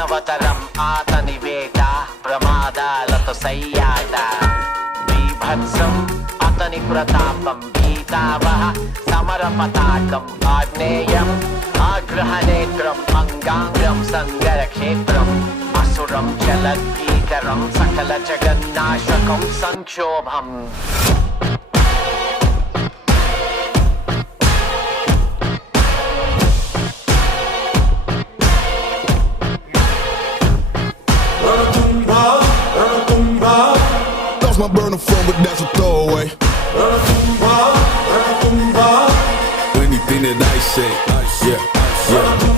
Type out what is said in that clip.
మానవతరం ఆతని వేట ప్రమాదాలతో సయ్యాట బీభత్సం అతని ప్రతాపం గీతావహ సమర పతాకం ఆగ్నేయం ఆగ్రహనేత్రం అంగాంగం సంగర క్షేత్రం అసురం చలద్భీకరం సకల జగన్నాశకం సంక్షోభం My burner phone, but that's a throwaway. Anything that I say, yeah, yeah.